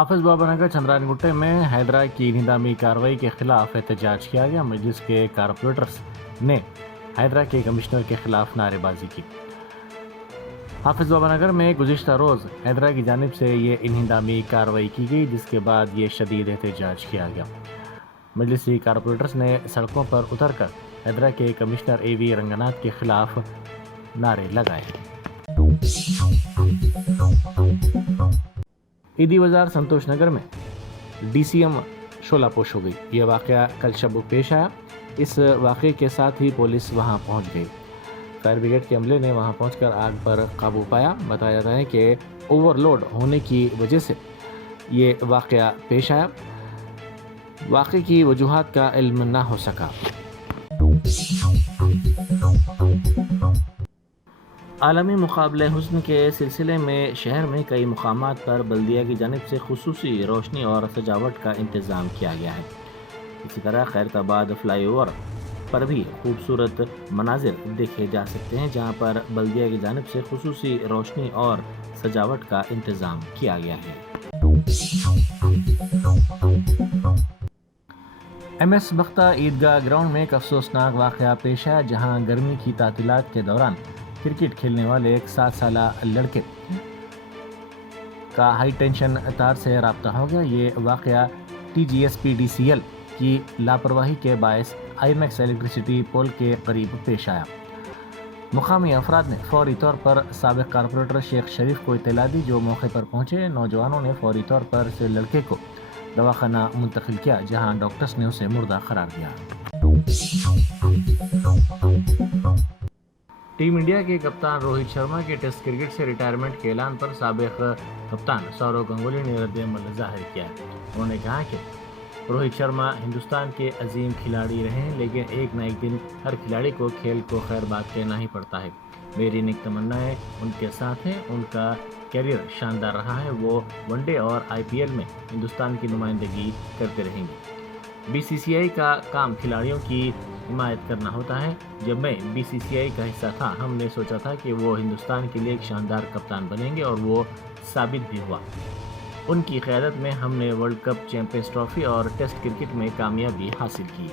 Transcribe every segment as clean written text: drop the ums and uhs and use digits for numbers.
حافظ بابا نگر چندران گٹے میں حیدرا کی انہدامی کارروائی کے خلاف احتجاج کیا گیا۔ مجلس کے کارپوریٹرز نے حیدرا کے کمشنر کے خلاف نعرے بازی کی۔ حافظ بابا نگر میں گزشتہ روز حیدرا کی جانب سے یہ انہدامی کارروائی کی گئی، جس کے بعد یہ شدید احتجاج کیا گیا۔ مجلسی کارپوریٹرز نے سڑکوں پر اتر کر حیدرا کے کمشنر اے وی رنگناتھ کے خلاف نعرے لگائے۔ عیدی بازار سنتوش نگر میں ڈی سی ایم شعلہ پوش ہو گئی۔ یہ واقعہ کل شب پیش آیا۔ اس واقعے کے ساتھ ہی پولیس وہاں پہنچ گئی۔ فائر بریگیڈ کے عملے نے وہاں پہنچ کر آگ پر قابو پایا۔ بتایا جاتا ہے کہ اوور لوڈ ہونے کی وجہ سے یہ واقعہ پیش آیا۔ واقعے کی وجوہات کا علم نہ ہو سکا۔ عالمی مقابلہ حسن کے سلسلے میں شہر میں کئی مقامات پر بلدیہ کی جانب سے خصوصی روشنی اور سجاوٹ کا انتظام کیا گیا ہے۔ اسی طرح خیرت آباد فلائی اوور پر بھی خوبصورت مناظر دیکھے جا سکتے ہیں، جہاں پر بلدیہ کی جانب سے خصوصی روشنی اور سجاوٹ کا انتظام کیا گیا ہے۔ ایم ایس بختہ عیدگاہ گراؤنڈ میں ایک افسوسناک واقعہ پیش آیا، جہاں گرمی کی تعطیلات کے دوران کرکٹ کھیلنے والے ایک 7 سالہ لڑکے کا ہائی ٹینشن تار سے رابطہ ہو گیا۔ یہ واقعہ T G S P D C L کی لاپرواہی کے باعث آئی میکس الیکٹریسٹی پول کے قریب پیش آیا۔ مقامی افراد نے فوری طور پر سابق کارپوریٹر شیخ شریف کو اطلاع دی، جو موقع پر پہنچے۔ نوجوانوں نے فوری طور پر اس لڑکے کو دواخانہ منتقل کیا، جہاں ڈاکٹرز نے اسے مردہ قرار دیا۔ ٹیم انڈیا کے کپتان روہت شرما کے ٹیسٹ کرکٹ سے ریٹائرمنٹ کے اعلان پر سابق کپتان سورو گنگولی نے رد عمل ظاہر کیا ہے۔ انہوں نے کہا کہ روہت شرما ہندوستان کے عظیم کھلاڑی رہے ہیں، لیکن ایک نہ ایک دن ہر کھلاڑی کو کھیل کو خیر بات کہنا ہی پڑتا ہے۔ میری نیک تمنائیں ان کے ساتھ ہیں۔ ان کا کیریئر شاندار رہا ہے۔ وہ ون ڈے اور آئی پی ایل میں ہندوستان کی نمائندگی کرتے رہیں گے۔ بی سی سی آئی کا کام کھلاڑیوں کی حمایت کرنا ہوتا ہے۔ جب میں بی سی سی آئی کا حصہ تھا، ہم نے سوچا تھا کہ وہ ہندوستان کے لیے ایک شاندار کپتان بنیں گے، اور وہ ثابت بھی ہوا۔ ان کی قیادت میں ہم نے ورلڈ کپ، چیمپئنز ٹرافی اور ٹیسٹ کرکٹ میں کامیابی حاصل کی۔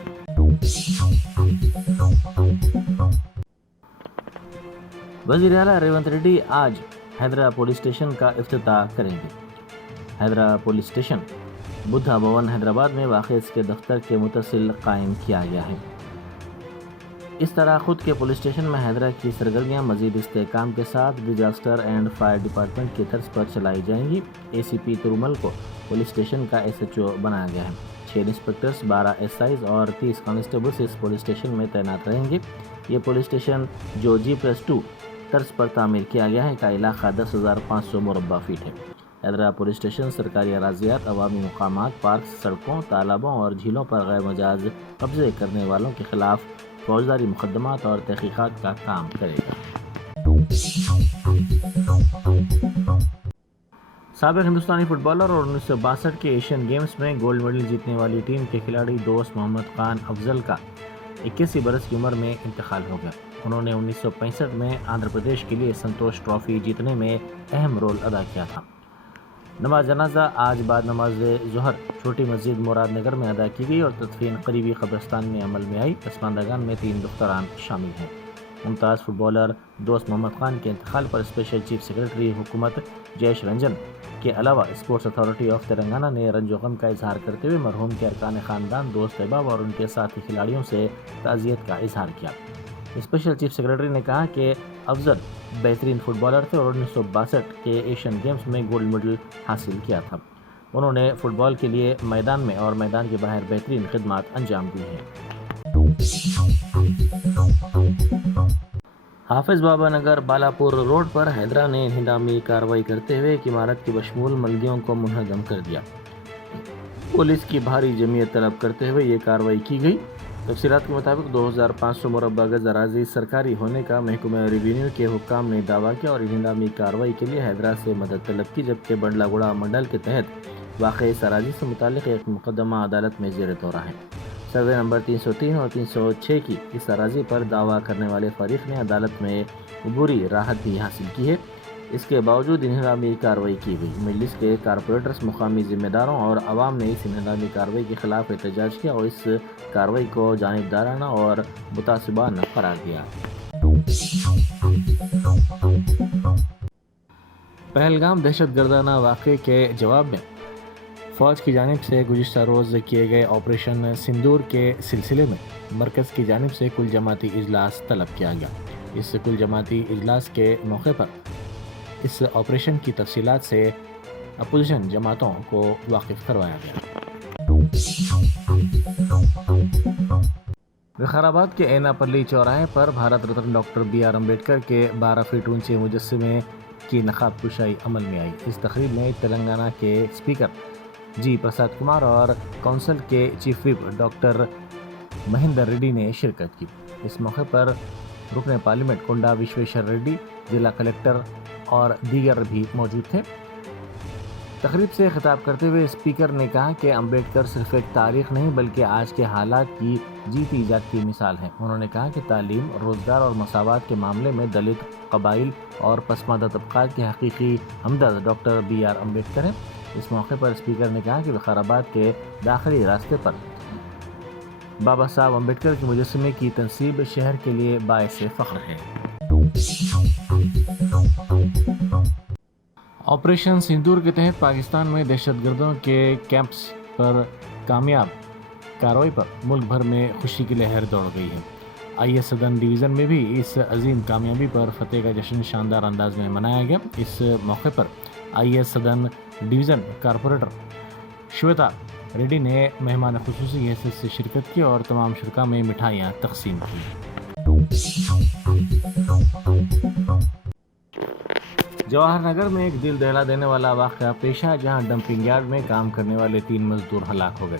وزیر اعلیٰ ریونت ریڈی آج حیدرا پولیس اسٹیشن کا افتتاح کریں گے۔ حیدرا پولیس اسٹیشن بدھا بھون حیدرآباد میں واقع اس کے دفتر کے متصل قائم کیا گیا ہے۔ اس طرح خود کے پولیس اسٹیشن میں حیدرا کی سرگرمیاں مزید استحکام کے ساتھ ڈیزاسٹر اینڈ فائر ڈپارٹمنٹ کی طرز پر چلائی جائیں گی۔ اے سی پی ترومل کو پولیس اسٹیشن کا ایس ایچ او بنایا گیا ہے۔ 6 انسپکٹرز، 12 ایس آئیز اور 30 کانسٹیبلز اس پولیس اسٹیشن میں تعینات رہیں گے۔ یہ پولیس اسٹیشن جو G+2 طرز پر تعمیر کیا گیا ہے کا علاقہ 10,500 مربع فٹ ہے۔ حیدرا پولیس اسٹیشن سرکاری اراضیات، عوامی مقامات، پارکس، سڑکوں، تالابوں اور جھیلوں پر غیر مجاز قبضے کرنے والوں کے خلاف فوجداری مقدمات اور تحقیقات کا کام کرے گا۔ سابق ہندوستانی فٹ بالر اور 1962 کے ایشین گیمز میں گولڈ میڈل جیتنے والی ٹیم کے کھلاڑی دوست محمد خان افضل کا 81 برس کی عمر میں انتقال ہو گیا۔ انہوں نے 1965 میں آندھرا پردیش کے لیے سنتوش ٹرافی جیتنے میں اہم رول ادا کیا تھا۔ نماز جنازہ آج بعد نماز ظہر چھوٹی مسجد مراد نگر میں ادا کی گئی اور تدفین قریبی قبرستان میں عمل میں آئی۔ پسماندگان میں 3 دختران شامل ہیں۔ ممتاز فٹ بالر دوست محمد خان کے انتقال پر اسپیشل چیف سیکرٹری حکومت جیش رنجن کے علاوہ اسپورٹس اتھارٹی آف تلنگانہ نے رنج و غم کا اظہار کرتے ہوئے مرحوم کے ارکان خاندان، دوست احباب اور ان کے ساتھی کھلاڑیوں سے تعزیت کا اظہار کیا۔ اسپیشل چیف سیکرٹری نے کہا کہ افضل بہترین فٹ بالر تھے اور 1962 کے ایشین گیمز میں گولڈ میڈل حاصل کیا تھا۔ انہوں نے فٹ بال کے لیے میدان میں اور میدان کے باہر بہترین خدمات انجام دی ہیں۔ حافظ بابا نگر بالاپور روڈ پر حیدرا نے انہدامی کارروائی کرتے ہوئے ایک عمارت کے بشمول ملگیوں کو منہدم کر دیا۔ پولیس کی بھاری جمعیت طلب کرتے ہوئے یہ کارروائی کی گئی۔ تفصیلات کے مطابق 2,500 مربع گز اراضی سرکاری ہونے کا محکمہ ریونیو کے حکام نے دعویٰ کیا اور انہدامی کارروائی کے لیے حیدرا سے مدد طلب کی، جبکہ بنڈلا گوڑا منڈل کے تحت واقع اس اراضی سے متعلق ایک مقدمہ عدالت میں زیر دورہ ہے۔ سروے نمبر 303 اور 306 کی اس اراضی پر دعویٰ کرنے والے فریق نے عدالت میں عبوری راحت بھی حاصل کی ہے۔ اس کے باوجود انہدامی کارروائی کی گئی۔ مجلس کے کارپوریٹرز، مقامی ذمہ داروں اور عوام نے اس انہدامی کارروائی کے خلاف احتجاج کیا اور اس کارروائی کو جانبدارانہ اور متعصبانہ قرار دیا۔ پہلگام دہشت گردانہ واقعے کے جواب میں فوج کی جانب سے گزشتہ روز کیے گئے آپریشن سندور کے سلسلے میں مرکز کی جانب سے کل جماعتی اجلاس طلب کیا گیا۔ اس کل جماعتی اجلاس کے موقع پر اس آپریشن کی تفصیلات سے اپوزیشن جماعتوں کو واقف کروایا گیا۔ وقار کے اینا پلی چوراہے پر Bharat Ratna doctor B R Ambedkar کے 12 فٹ اونچے مجسمے کی نقاب کشائی عمل میں آئی۔ اس تقریب میں تلنگانہ کے اسپیکر جی پرساد کمار اور کونسل کے چیف وپ ڈاکٹر مہندر ریڈی نے شرکت کی۔ اس موقع پر رکن پارلیمنٹ کنڈا وشویشور ریڈی، ضلع کلکٹر اور دیگر بھی موجود تھے۔ تقریب سے خطاب کرتے ہوئے اسپیکر نے کہا کہ امبیڈکر صرف ایک تاریخ نہیں بلکہ آج کے حالات کی جیتی جاگتی مثال ہیں۔ انہوں نے کہا کہ تعلیم، روزگار اور مساوات کے معاملے میں دلت، قبائل اور پسماندہ طبقات کے حقیقی ہمدرد ڈاکٹر بی آر امبیڈکر ہیں۔ اس موقع پر اسپیکر نے کہا کہ وقار آباد کے داخلی راستے پر بابا صاحب امبیڈکر کے مجسمے کی تنصیب شہر کے لیے باعث فخر ہے۔ آپریشن سندور کے تحت پاکستان میں دہشت گردوں کے کیمپس پر کامیاب کارروائی پر ملک بھر میں خوشی کی لہر دوڑ گئی ہے۔ آئی ایس سدن ڈویژن میں بھی اس عظیم کامیابی پر فتح کا جشن شاندار انداز میں منایا گیا۔ اس موقع پر I S Sadan division corporator Shweta Reddy نے مہمان خصوصی کی حیثیت سے شرکت کی اور تمام شرکاء میں مٹھائیاں تقسیم کی۔ جواہر نگر میں ایک دل دہلا دینے والا واقعہ پیش آیا جہاں ڈمپنگ یارڈ میں کام کرنے والے 3 مزدور ہلاک ہو گئے۔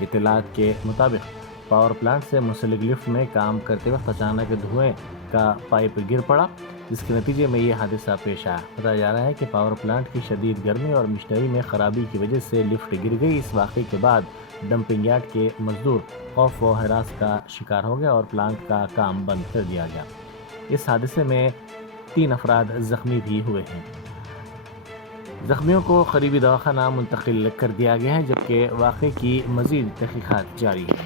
اطلاعات کے مطابق پاور پلانٹ سے منسلک لفٹ میں کام کرتے وقت اچانک دھوئیں کا پائپ گر پڑا، جس کے نتیجے میں یہ حادثہ پیش آیا۔ بتایا جا رہا ہے کہ پاور پلانٹ کی شدید گرمی اور مشینری میں خرابی کی وجہ سے لفٹ گر گئی۔ اس واقعے کے بعد ڈمپنگ یارڈ کے مزدور خوف و ہراس کا شکار ہو گئے اور پلانٹ کا کام بند کر دیا گیا۔ اس حادثے میں 3 افراد زخمی بھی ہوئے ہیں۔ زخمیوں کو قریبی دواخانہ منتقل کر دیا گیا ہے جبکہ واقعے کی مزید تحقیقات جاری ہے۔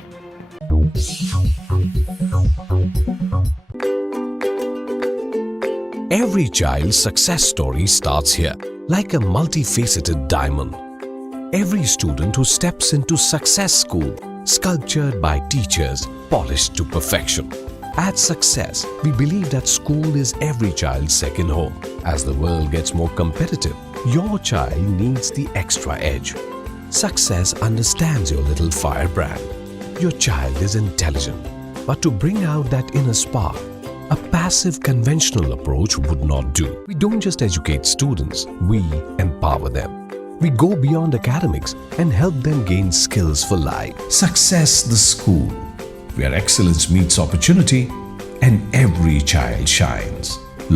Every child's success story starts here, like a multifaceted diamond. Every student who steps into Success School, sculptured by teachers, polished to perfection. At Success, we believe that school is every child's second home. As the world gets more competitive, your child needs the extra edge. Success understands your little firebrand. Your child is intelligent, but to bring out that inner spark, a passive conventional approach would not do. We don't just educate students, we empower them. We go beyond academics and help them gain skills for life. Success the School, where excellence meets opportunity and every child shines.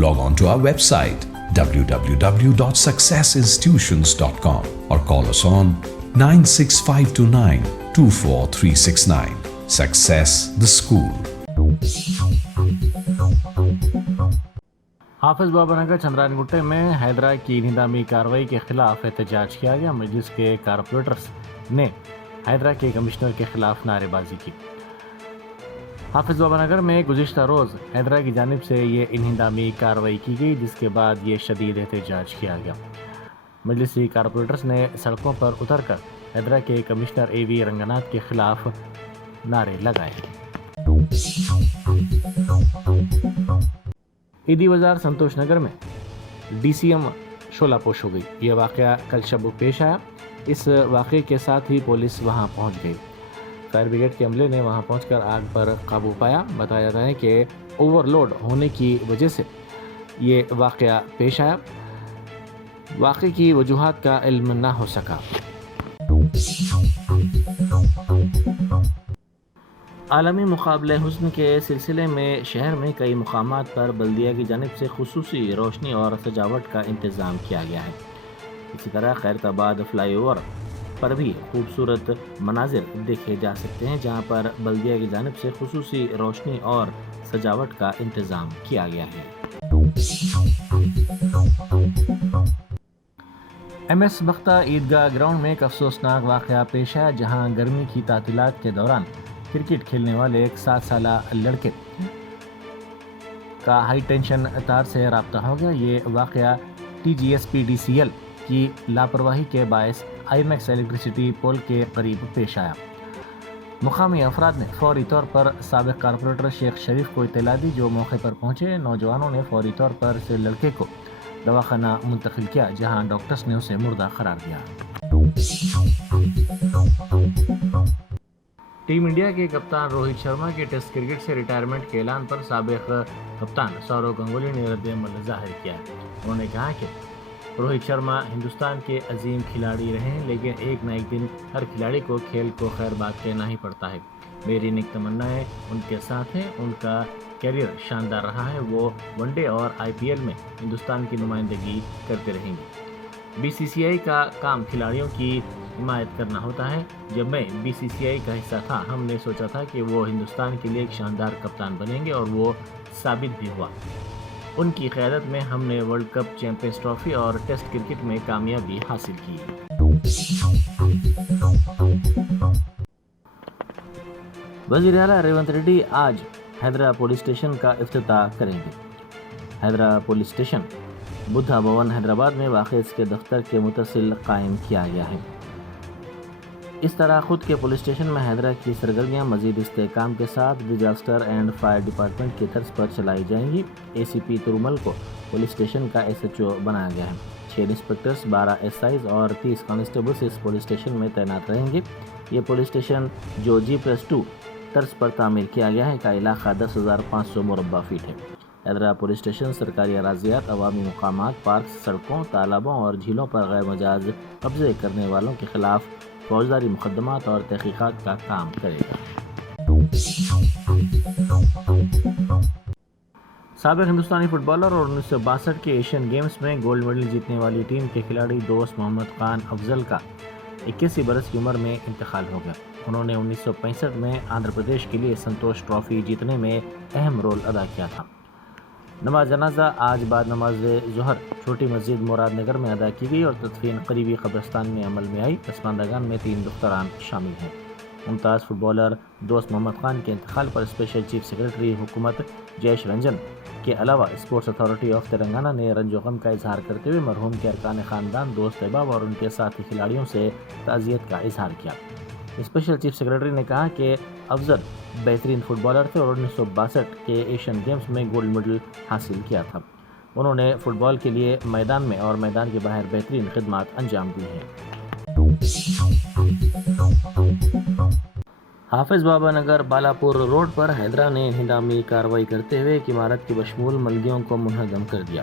Log on to our website www.successinstitutions.com or call us on 96529 24369. Success the School. حافظ بابا نگر چندران گٹے میں حیدرا کی انہدامی کارروائی کے خلاف احتجاج کیا گیا۔ مجلس کے کارپوریٹرز نے حیدرا کے کمشنر کے خلاف نعرے بازی کی۔ حافظ بابا نگر میں گزشتہ روز حیدرا کی جانب سے یہ انہدامی کارروائی کی گئی جس کے بعد یہ شدید احتجاج کیا گیا۔ مجلسی کارپوریٹرز نے سڑکوں پر اتر کر حیدرا کے کمشنر اے وی رنگناتھ کے خلاف نعرے لگائے۔ عیدی بازار سنتوش نگر میں ڈی سی ایم شعلہ پوش ہو گئی۔ یہ واقعہ کل شب پیش آیا۔ اس واقعے کے ساتھ ہی پولیس وہاں پہنچ گئی۔ فائر بریگیڈ کے عملے نے وہاں پہنچ کر آگ پر قابو پایا۔ بتایا جاتا ہے کہ اوور لوڈ ہونے کی وجہ سے یہ واقعہ پیش آیا۔ واقعے کی وجوہات کا علم نہ ہو سکا۔ عالمی مقابلہ حسن کے سلسلے میں شہر میں کئی مقامات پر بلدیہ کی جانب سے خصوصی روشنی اور سجاوٹ کا انتظام کیا گیا ہے۔ اسی طرح خیرتآباد فلائی اوور پر بھی خوبصورت مناظر دیکھے جا سکتے ہیں جہاں پر بلدیہ کی جانب سے خصوصی روشنی اور سجاوٹ کا انتظام کیا گیا ہے۔ ایم ایس بختہ عیدگاہ گراؤنڈ میں ایک افسوسناک واقعہ پیش آیا جہاں گرمی کی تعطیلات کے دوران کرکٹ کھیلنے والے ایک 7 سالہ لڑکے کا ہائی ٹینشن تار سے رابطہ ہو گیا۔ یہ واقعہ TGSPDCL کی لاپرواہی کے باعث آئی میکس الیکٹریسٹی پول کے قریب پیش آیا۔ مقامی افراد نے فوری طور پر سابق کارپوریٹر شیخ شریف کو اطلاع دی جو موقع پر پہنچے۔ نوجوانوں نے فوری طور پر سے لڑکے کو دواخانہ منتقل کیا جہاں ڈاکٹرز نے اسے مردہ قرار دیا۔ ٹیم انڈیا کے کپتان روہت شرما کے ٹیسٹ کرکٹ سے ریٹائرمنٹ کے اعلان پر سابق کپتان سورو گنگولی نے رد عمل ظاہر کیا ہے۔ انہوں نے کہا کہ روہت شرما ہندوستان کے عظیم کھلاڑی رہے ہیں لیکن ایک نہ ایک دن ہر کھلاڑی کو کھیل کو خیر بات کہنا ہی پڑتا ہے۔ میری نیک تمنائیں ان کے ساتھ ہیں، ان کا کیریئر شاندار رہا ہے، وہ ون ڈے اور IPL میں ہندوستان کی نمائندگی کرتے رہیں گے۔ BCCI کا کام کھلاڑیوں کی حمایت کرنا ہوتا ہے۔ جب میں BCCI کا حصہ تھا ہم نے سوچا تھا کہ وہ ہندوستان کے لیے ایک شاندار کپتان بنیں گے اور وہ ثابت بھی ہوا۔ ان کی قیادت میں ہم نے ورلڈ کپ، چیمپئنز ٹرافی اور ٹیسٹ کرکٹ میں کامیابی حاصل کی۔ وزیر اعلیٰ ریونت ریڈی آج حیدرا پولیس اسٹیشن کا افتتاح کریں گے۔ حیدرا پولیس اسٹیشن بدھا بھون حیدرآباد میں واقع اس کے دفتر کے متصل قائم کیا گیا ہے۔ اس طرح خود کے پولیس اسٹیشن میں حیدرا کی سرگرمیاں مزید استحکام کے ساتھ ڈیزاسٹر اینڈ فائر ڈپارٹمنٹ کی طرز پر چلائی جائیں گی۔ ACP ترمل کو پولیس اسٹیشن کا SHO بنایا گیا ہے۔ 6 انسپکٹرز، 12 SIs اور 30 کانسٹیبلز اس پولیس اسٹیشن میں تعینات رہیں گے۔ یہ پولیس اسٹیشن جو G+2 طرز پر تعمیر کیا گیا ہے کا علاقہ 10,500 مربع فٹ ہے۔ حیدرا پولیس اسٹیشن سرکاری اراضیات، عوامی مقامات، پارکس، سڑکوں، تالابوں اور جھیلوں پر غیر مجاز قبضے کرنے والوں کے خلاف فوجداری مقدمات اور تحقیقات کا کام کرے گا۔ سابق ہندوستانی فٹ بالر اور 1962 کے ایشین گیمز میں گولڈ میڈل جیتنے والی ٹیم کے کھلاڑی دوست محمد خان افضل کا 81 برس کی عمر میں انتقال ہو گیا۔ انہوں نے 1965 میں آندھرا پردیش کے لیے سنتوش ٹرافی جیتنے میں اہم رول ادا کیا تھا۔ نماز جنازہ آج بعد نماز ظہر چھوٹی مسجد مراد نگر میں ادا کی گئی اور تدفین قریبی قبرستان میں عمل میں آئی۔ پسماندگان میں 3 دختران شامل ہیں۔ ممتاز فٹ بالر دوست محمد خان کے انتقال پر اسپیشل چیف سیکرٹری حکومت جیش رنجن کے علاوہ اسپورٹس اتھارٹی آف تلنگانہ نے رنج و غم کا اظہار کرتے ہوئے مرحوم کے ارکان خاندان، دوست احباب اور ان کے ساتھی کھلاڑیوں سے تعزیت کا اظہار کیا۔ اسپیشل چیف سیکرٹری نے کہا کہ افضل بہترین فٹ بالر تھے اور 1962 کے ایشین گیمز میں گولڈ میڈل حاصل کیا تھا۔ انہوں نے فٹ بال کے لیے میدان میں اور میدان کے باہر بہترین خدمات انجام دی ہیں۔ حافظ بابا نگر بالاپور روڈ پر حیدرا نے انہدامی کارروائی کرتے ہوئے ایک عمارت کے بشمول ملگیوں کو منہدم کر دیا۔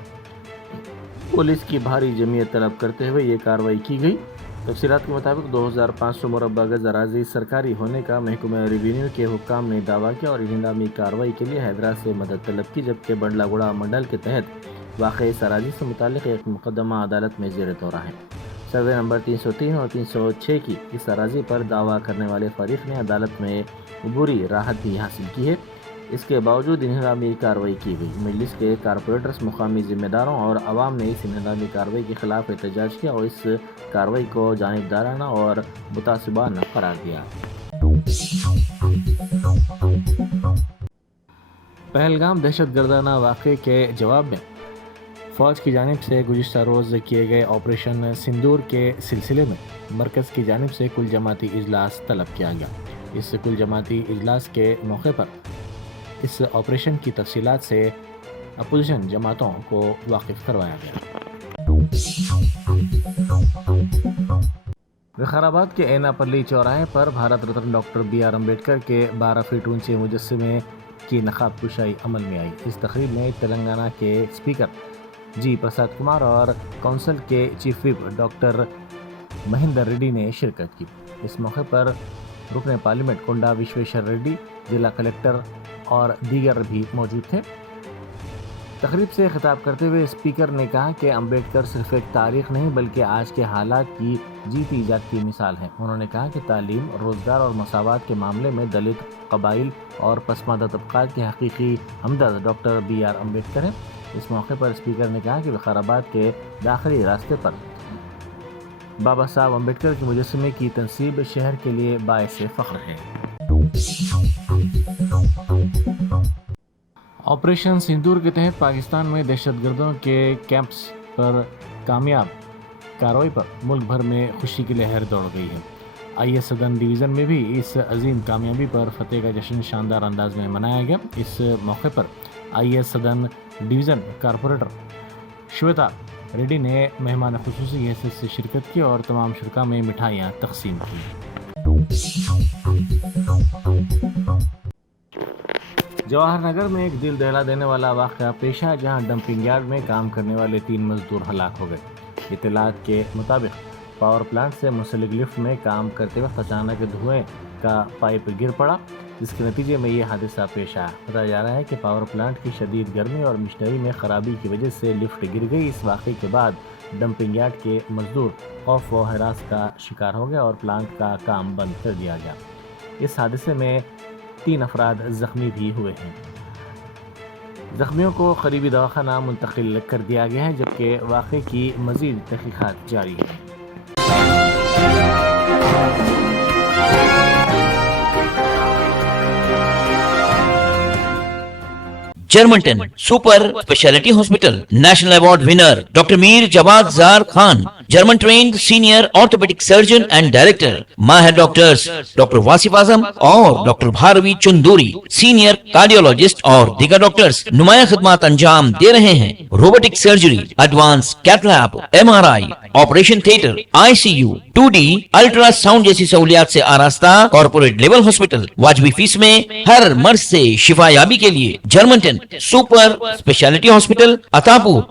پولیس کی بھاری جمعیت طلب کرتے ہوئے یہ کارروائی کی گئی۔ تفصیلات کے مطابق 2500 مربع گز اراضی سرکاری ہونے کا محکمہ ریونیو کے حکام نے دعویٰ کیا اور انہدامی کارروائی کے لیے حیدرا سے مدد طلب کی، جبکہ بنڈلا گوڑا منڈل کے تحت واقع اس اراضی سے متعلق ایک مقدمہ عدالت میں زیر دورہ ہے۔ سروے نمبر 303 اور 306 کی اس اراضی پر دعویٰ کرنے والے فریق نے عدالت میں عبوری راحت بھی حاصل کی ہے۔ اس کے باوجود انہدامی کارروائی کی گئی۔ مجلس کے کارپوریٹرز، مقامی ذمہ داروں اور عوام نے اس انہدامی کارروائی کے خلاف احتجاج کیا اور اس کارروائی کو جانبدارانہ اور متعصبانہ قرار دیا۔ پہلگام دہشت گردانہ واقعے کے جواب میں فوج کی جانب سے گزشتہ روز کیے گئے آپریشن سندور کے سلسلے میں مرکز کی جانب سے کل جماعتی اجلاس طلب کیا گیا۔ اس کل جماعتی اجلاس کے موقع پر اس آپریشن کی تفصیلات سے اپوزیشن جماعتوں کو واقف کروایا گیا۔ وقار آباد کے اینا پلی چوراہے پر بھارت رتن ڈاکٹر BR امبیڈکر کے 12 فٹ اونچے مجسمے کی نقاب کشائی عمل میں آئی۔ اس تقریب میں تلنگانہ کے اسپیکر G پرساد کمار اور کونسل کے چیف وپ ڈاکٹر مہندر ریڈی نے شرکت کی۔ اس موقع پر رکن پارلیمنٹ کنڈا وشویشور ریڈی، ضلع کلکٹر اور دیگر بھی موجود تھے۔ تقریب سے خطاب کرتے ہوئے اسپیکر نے کہا کہ امبیڈکر صرف ایک تاریخ نہیں بلکہ آج کے حالات کی جیتی جاگتی مثال ہے۔ انہوں نے کہا کہ تعلیم، روزگار اور مساوات کے معاملے میں دلت، قبائل اور پسماندہ طبقات کے حقیقی ہمدرد ڈاکٹر BR امبیڈکر ہیں۔ اس موقع پر اسپیکر نے کہا کہ وقار آباد کے داخلی راستے پر بابا صاحب امبیڈکر کے مجسمے کی تنصیب شہر کے لیے باعث فخر ہے۔ آپریشن سندور کے تحت پاکستان میں دہشت گردوں کے کیمپس پر کامیاب کارروائی پر ملک بھر میں خوشی کی لہر دوڑ گئی ہے۔ آئی ایس سدن ڈویژن میں بھی اس عظیم کامیابی پر فتح کا جشن شاندار انداز میں منایا گیا۔ اس موقع پر I S Sadan division corporator Shweta Reddy نے مہمان خصوصی حیثیت سے شرکت کی اور تمام شرکاء میں مٹھائیاں تقسیم کی۔ جواہر نگر میں ایک دل دہلا دینے والا واقعہ پیش آیا، جہاں ڈمپنگ یارڈ میں کام کرنے والے 3 مزدور ہلاک ہو گئے۔ اطلاعات کے مطابق پاور پلانٹ سے منسلک لفٹ میں کام کرتے وقت اچانک دھوئیں کا پائپ گر پڑا، جس کے نتیجے میں یہ حادثہ پیش آیا۔ بتایا جا رہا ہے کہ پاور پلانٹ کی شدید گرمی اور مشنری میں خرابی کی وجہ سے لفٹ گر گئی۔ اس واقعے کے بعد ڈمپنگ یارڈ کے مزدور خوف و ہراس کا شکار ہو گئے اور پلانٹ کا کام بند کر دیا گیا۔ اس حادثے میں 3 افراد زخمی بھی ہوئے ہیں۔ زخمیوں کو قریبی دواخانہ منتقل کر دیا گیا ہے، جبکہ واقعے کی مزید تحقیقات جاری ہیں۔ Germanten super speciality hospital national award winner doctor Mir Jawad Zar Khan, German trained senior orthopaedic surgeon and director, ماہر ڈاکٹرز ڈاکٹر واصف اعظم اور doctor Bharavi Chanduri, senior cardiologist اور دیگر ڈاکٹرز نمایاں خدمات انجام دے رہے ہیں۔ Robotic surgery, advance cath lab, MRI، operation theatre, ICU، 2D ultra sound جیسی سہولیات سے آراستہ کارپوریٹ لیول ہاسپٹل، واجبی فیس میں ہر مرض سے شفا یابی کے لیے جرمنٹن سپر اسپیشلٹی ہاسپٹل، عطا پور۔